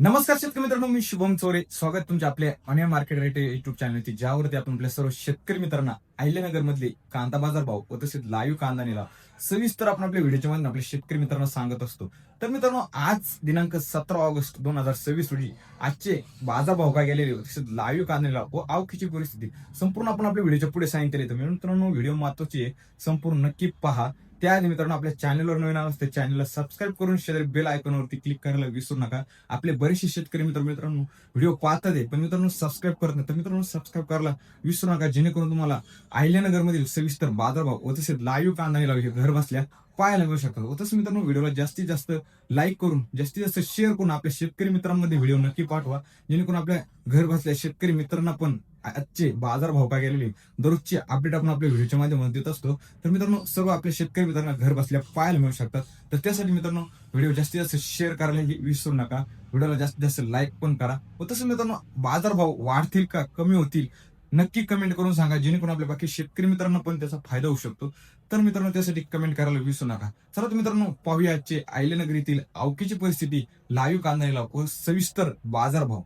नमस्कार शेतकरी मित्रांनो, मी शुभम चोरे. स्वागत तुमच्या आपल्या ऑनियन मार्केट रेट युट्यूब चॅनलवरती, ज्यावरती आपण आपल्या सर्व शेतकरी मित्रांना अहिल्यानगर मधले कांदा बाजार भाव व तसेच लाईव्ह कांदा निलाव सविस्तर आपण आपल्या व्हिडिओच्या मध्ये आपल्या शेतकरी मित्रांना सांगत असतो. तर मित्रांनो, आज दिनांक 17 ऑगस्ट 2026 रोजी आजचे बाजार भाव काय गेलेले तसेच लाईव्ह कांदा निलाव व आवकीची परिस्थिती संपूर्ण आपण आपल्या व्हिडिओच्या पुढे सांगितले. तर मित्रांनो, व्हिडिओ महत्त्वाची आहे, संपूर्ण नक्की पहा. त्याआधी मित्रांनो, आपल्या चॅनलवर नवीन आलास तर चॅनलला सबस्क्राईब करून शेजारी बेल आयकॉनवरती क्लिक करायला विसरू नका. आपले बरेचसे शेतकरी मित्रांनो व्हिडिओ पाहतात आहे, पण मित्रांनो सबस्क्राईब करत नाही. तर मित्रांनो, सबस्क्राईब करायला विसरू नका, जेणेकरून तुम्हाला अहिल्यानगर मधील सविस्तर बाजारभाव व तसेच लाईव्ह कांदा निलाव हे घर बसल्या पाहायला मिळू शकतात. व तसं मित्रांनो, व्हिडिओला जास्तीत जास्त लाईक करून जास्तीत जास्त शेअर करून आपल्या शेतकरी मित्रांमध्ये व्हिडिओ नक्की पाठवा, जेणेकरून आपल्या घर बसल्या शेतकरी मित्रांना पण आजचे बाजार भाव काय गेलेले दररोजची अपडेट आपण आपल्या व्हिडिओच्या माध्यमातून देत असतो. तर मित्रांनो, सर्व आपल्या शेतकरी मित्रांना घर बसल्या पाहायला मिळू शकतात. तर त्यासाठी मित्रांनो, व्हिडिओ जास्तीत जास्त शेअर करायला विसरू नका, व्हिडिओला जास्तीत जास्त लाईक पण करा. व तसं मित्रांनो, बाजार भाव वाढतील का कमी होतील नक्की कमेंट करून सांगा, जेणेकरून आपल्या बाकी शेतकरी मित्रांना पण त्याचा फायदा होऊ शकतो. तर मित्रांनो, त्यासाठी कमेंट करायला विसरू नका. चला तर मित्रांनो, पाहूया आजचे अहिल्यानगर येथील आवकीची परिस्थिती, लाईव्ह कांदा निलाव व सविस्तर बाजार भाव.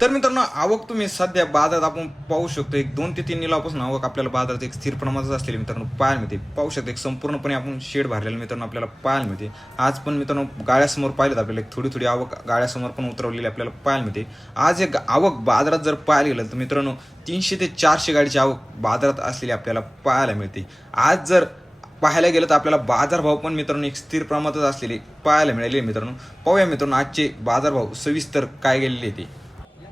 तर मित्रांनो, आवक तुम्ही सध्या बाजारात आपण पाहू शकतो, एक 2 ते 3 निलावापासून आवक आपल्याला बाजारात एक स्थिर प्रमाणात असलेली मित्रांनो पाहायला मिळते. पाहू शकतो, एक संपूर्णपणे आपण शेड भरलेलं मित्रांनो आपल्याला पाहायला मिळते. आज पण मित्रांनो, गाड्यासमोर पाहिलं आपल्याला एक थोडी आवक गाड्यासमोर पण उतरवलेली आपल्याला पाहायला मिळते. आज एक आवक बाजारात जर पाहायला गेलं तर मित्रांनो, 300 ते 400 गाडीची आवक बाजारात असलेली आपल्याला पाहायला मिळते. आज जर पाहायला गेलं तर आपल्याला बाजारभाव पण मित्रांनो एक स्थिर प्रमाणात असलेले पाहायला मिळाले. मित्रांनो, पाहूया मित्रांनो आजचे बाजारभाव सविस्तर काय गेलेले ते.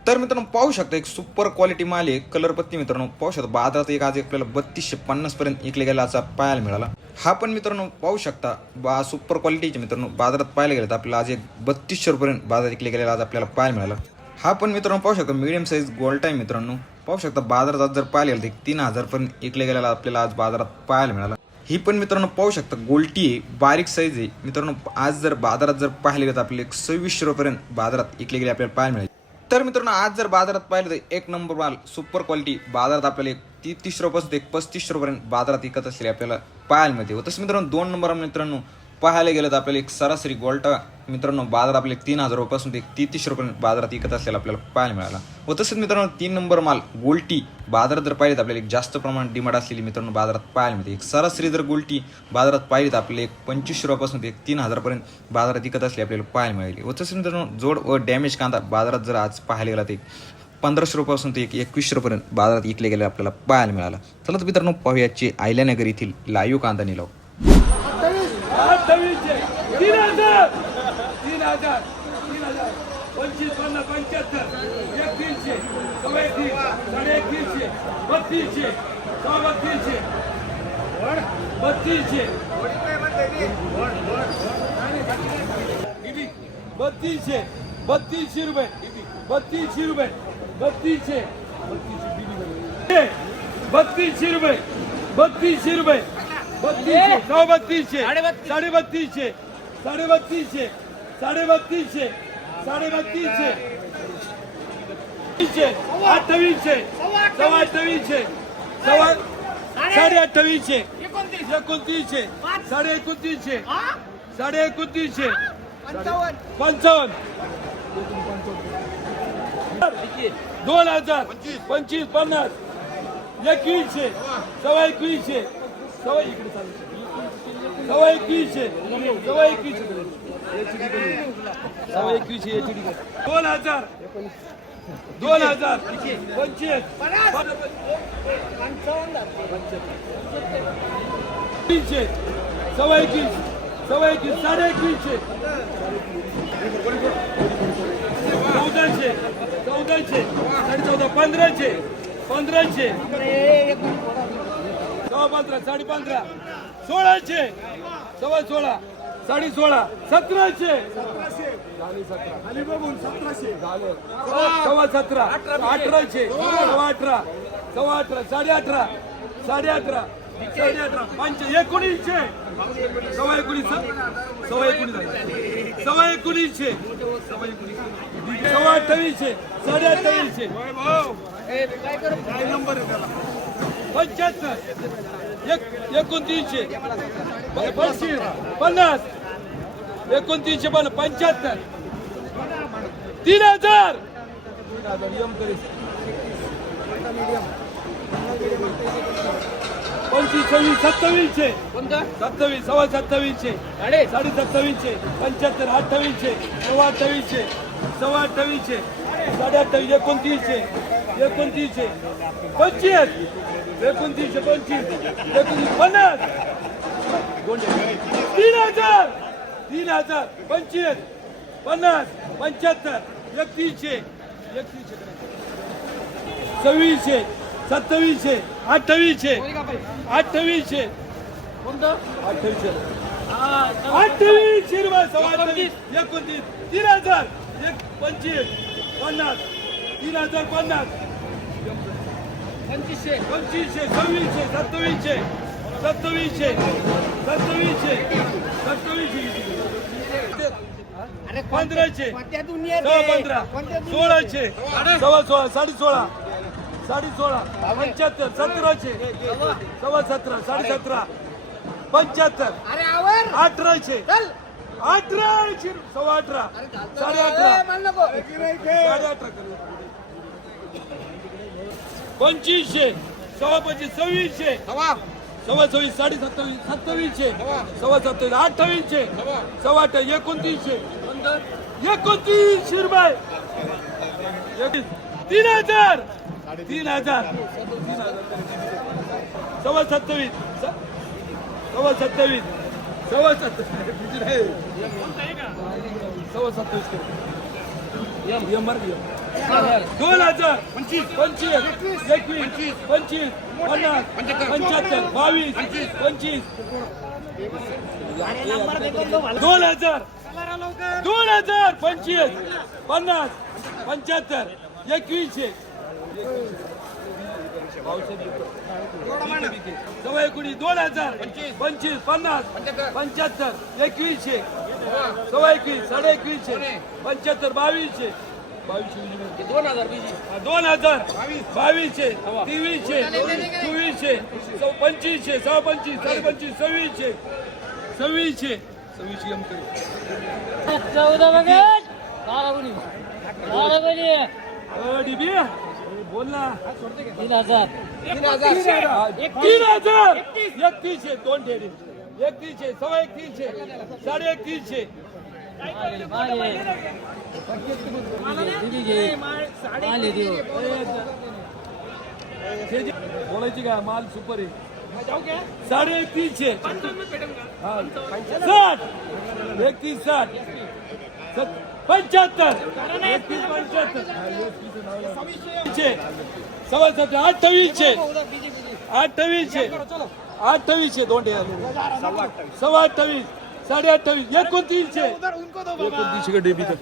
तर मित्रांनो, पाहू शकता, एक सुपर क्वालिटी माल आहे, कलरपत्ती मित्रांनो पाहू शकता. बाजारात एक आज आपल्याला 3250 पर्यंत विकले गेला असा पाहायला मिळाला. हा पण मित्रांनो पाहू शकता, सुपर क्वालिटीचे मित्रांनो बाजारात पाहायला गेलं तर आपल्याला आज एक 3200 पर्यंत बाजार विकले गेलेला आज आपल्याला पाहायला मिळाला. हा पण मित्रांनो पाहू शकता, मीडियम साईज गोल्ड टाईम मित्रांनो पाहू शकता. बाजारात जर पाहायला गेलं तर 3000 पर्यंत विकले गेलेला आपल्याला आज बाजारात पाहायला मिळाला. ही पण मित्रांनो पाहू शकता, गोल्टी आहे, बारीक साईज आहे मित्रांनो. आज जर बाजारात जर पाहायला गेलं तर आपल्याला 2600 पर्यंत बाजारात विकले गेले आपल्याला पाहायला मिळाले. तर मित्रांनो, आज जर बाजारात पाहिलं तर एक नंबर माल सुपर क्वालिटी बाजारात आपल्याला 30 रुपयापासून ते 3500 पर्यंत बाजारात विकत असलेले आपल्याला पाहायला मिळते. व तसं मित्रांनो, 2 नंबर मित्रांनो पाहायला गेलं तर आपल्याला एक सरासरी गोल्टा मित्रांनो बाजारात आपल्याला 3000 रुपयापासून ते 3300 पर्यंत बाजारात विकत असलेला आपल्याला पाहायला मिळाला. व तसंच मित्रांनो, 3 नंबर माल गोल्टी बाजारात जर पाहिजे तर आपल्याला एक जास्त प्रमाणात डिमांड असलेली मित्रांनो बाजारात पाहायला मिळते. एक सरासरी जर गोल्टी बाजारात पाहिजे तर आपल्याला एक 2500 रुपयापासून ते 3000 पर्यंत बाजारात विकत असले आपल्याला पाहायला मिळाली. व तसंच मित्रांनो, जोड व डॅमेज कांदा बाजारात जर आज पाहायला गेला ते 1500 रुपयापासून ते 2100 पर्यंत बाजारात विकले गेले आपल्याला पाहायला मिळाला. चला तर मित्रांनो, पाहूयाचे अहिल्यानगर येथील लाईव्ह कांदा निलाव. 3000 3000 25 50 75 1300 34 350 3200 3200 3200 3200 3200 रुपये 3200 रुपये 3200 3200 रुपये 3200 रुपये 3200 3200 3200 3200 3200 3200 2800 2800 2800 2900 2900 2900 55 2000 25 50 2100 2100 2100 2000 2000 25 2100 2100 1400 1400 1500 1500 15 1600 16 16 1700 17 1800 18 18 18 1900 2900 75 3000 25 26 27 27 सव्वा 27 साडे 27 75 28 सव्वा 28 सव्वा 28 साडे 28 29 29 25 29 50 3000 3000 25 50 75 31 26 27 28 28 28 रुपये सव्वा 28 29 3000 25 50 3050 25 26 27 15 15 16 सव्वा 16 साडे 16 साडे 16 75 17 सव्वा 17 साडे 17 75 18 18 सव्वा 18 साडे 18 साडे 18 25 सव्वा 25 26 सव्वा 26 साडे 27 27 सव्वा 27 28 सव्वा 29 29 रुपये 3000 3000 सव्वा 27 सव्वा 27 सव्वा 27 सव्वा 27 2000 25 21 25 50 75 22 25 2000 25 50 75 21 सव्वा 19 2000 25 50 75 21 सव्वा 21 साडे 21 75 22 2000 22 23 24 25 सव्वा 25 साडे 25 26 बोल ना 3000 3000 31 दोन ढेरी 31 सव्वा 31 साडे 31 बोलायची काय माल सुपर आहे साडे 31 60 31 60 75 सव्वा 28 28 दोन सव्वा 28 साडे 28 29 डेबी 22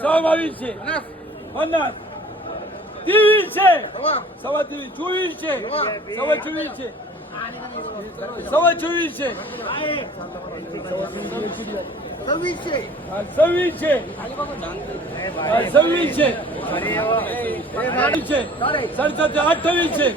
सव्वा 22 50 23 सव्वा 23 24 सव्वा 24 सव्वा 24 26 27 28